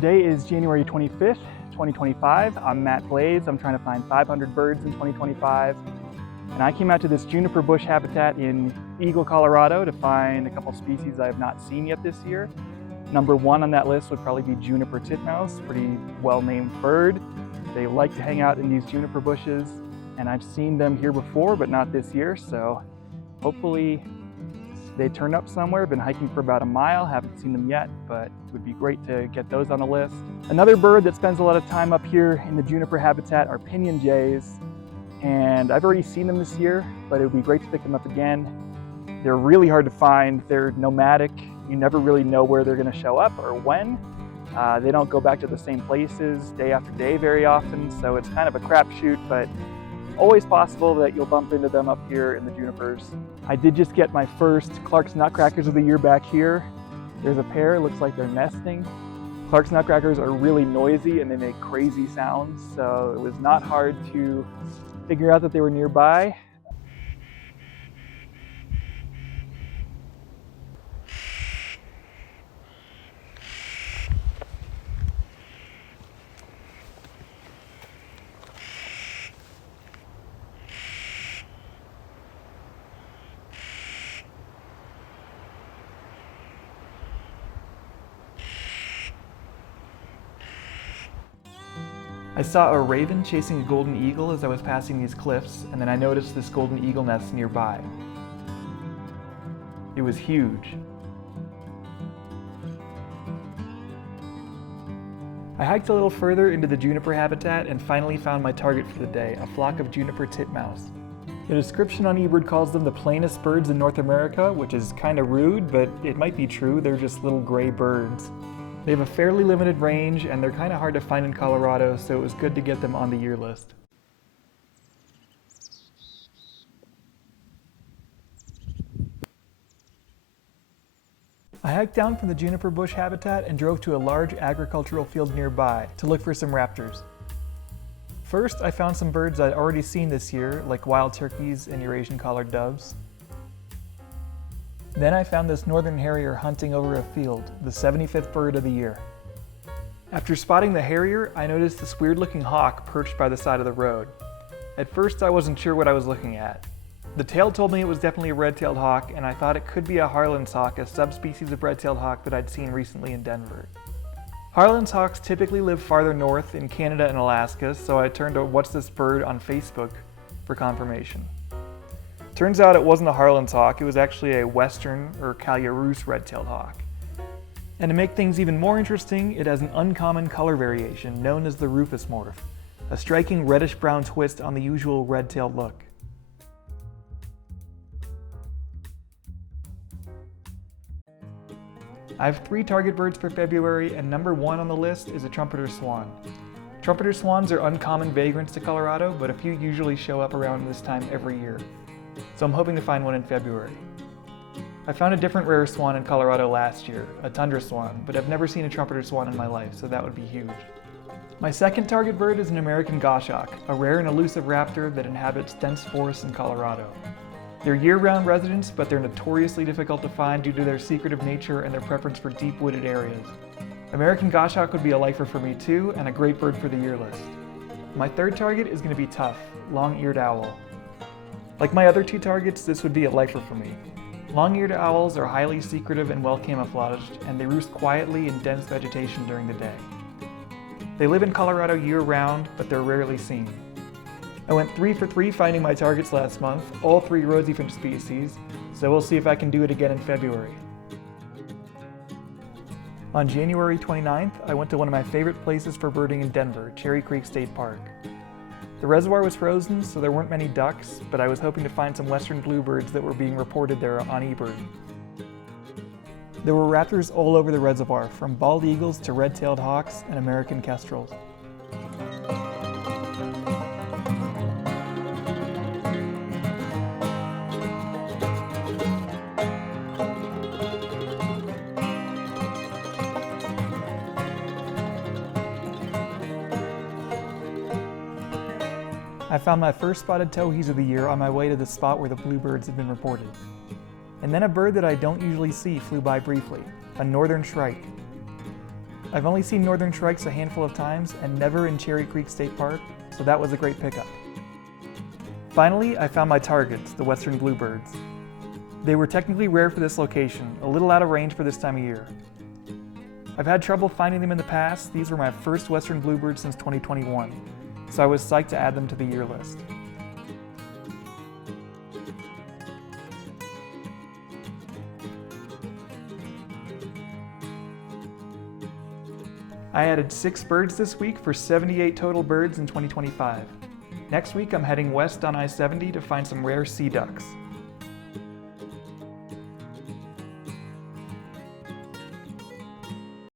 Today is January 25th, 2025. I'm Matt Blaze. I'm trying to find 500 birds in 2025. And I came out to this juniper bush habitat in Eagle, Colorado to find a couple species I have not seen yet this year. Number one on that list would probably be juniper titmouse, pretty well-named bird. They like to hang out in these juniper bushes, and I've seen them here before, but not this year, so hopefully they turn up somewhere. Been hiking for about a mile, haven't seen them yet, but it would be great to get those on the list. Another bird that spends a lot of time up here in the juniper habitat are pinion jays, and I've already seen them this year, but it would be great to pick them up again. They're really hard to find. They're nomadic. You never really know where they're going to show up or when. They don't go back to the same places day after day very often, so it's kind of a crapshoot, but always possible that you'll bump into them up here in the junipers. I did just get my first Clark's Nutcrackers of the year back here. There's a pair, looks like they're nesting. Clark's Nutcrackers are really noisy and they make crazy sounds, so it was not hard to figure out that they were nearby. I saw a raven chasing a golden eagle as I was passing these cliffs, and then I noticed this golden eagle nest nearby. It was huge. I hiked a little further into the juniper habitat and finally found my target for the day, a flock of juniper titmouse. The description on eBird calls them the plainest birds in North America, which is kind of rude, but it might be true. They're just little gray birds. They have a fairly limited range and they're kind of hard to find in Colorado, so it was good to get them on the year list. I hiked down from the juniper bush habitat and drove to a large agricultural field nearby to look for some raptors. First, I found some birds I'd already seen this year, like wild turkeys and Eurasian collared doves. Then I found this northern harrier hunting over a field, the 75th bird of the year. After spotting the harrier, I noticed this weird-looking hawk perched by the side of the road. At first, I wasn't sure what I was looking at. The tail told me it was definitely a red-tailed hawk, and I thought it could be a Harlan's hawk, a subspecies of red-tailed hawk that I'd seen recently in Denver. Harlan's hawks typically live farther north in Canada and Alaska, so I turned to What's This Bird on Facebook for confirmation. Turns out it wasn't a Harlan's hawk, it was actually a western or Calliaroos red-tailed hawk. And to make things even more interesting, it has an uncommon color variation known as the rufous morph, a striking reddish-brown twist on the usual red-tailed look. I have 3 target birds for February, and number 1 on the list is a trumpeter swan. Trumpeter swans are uncommon vagrants to Colorado, but a few usually show up around this time every year. So I'm hoping to find one in February. I found a different rare swan in Colorado last year, a tundra swan, but I've never seen a trumpeter swan in my life, so that would be huge. My second target bird is an American goshawk, a rare and elusive raptor that inhabits dense forests in Colorado. They're year-round residents, but they're notoriously difficult to find due to their secretive nature and their preference for deep wooded areas. American goshawk would be a lifer for me too, and a great bird for the year list. My third target is going to be tough, long-eared owl. Like my other 2 targets, this would be a lifer for me. Long-eared owls are highly secretive and well camouflaged, and they roost quietly in dense vegetation during the day. They live in Colorado year-round, but they're rarely seen. I went 3 for 3 finding my targets last month, all 3 rosy-finch species, so we'll see if I can do it again in February. On January 29th, I went to one of my favorite places for birding in Denver, Cherry Creek State Park. The reservoir was frozen, so there weren't many ducks, but I was hoping to find some western bluebirds that were being reported there on eBird. There were raptors all over the reservoir, from bald eagles to red-tailed hawks and American kestrels. I found my first spotted towhees of the year on my way to the spot where the bluebirds had been reported. And then a bird that I don't usually see flew by briefly, a northern shrike. I've only seen northern shrikes a handful of times and never in Cherry Creek State Park, so that was a great pickup. Finally, I found my targets, the western bluebirds. They were technically rare for this location, a little out of range for this time of year. I've had trouble finding them in the past. These were my first western bluebirds since 2021, so I was psyched to add them to the year list. I added 6 birds this week for 78 total birds in 2025. Next week I'm heading west on I-70 to find some rare sea ducks.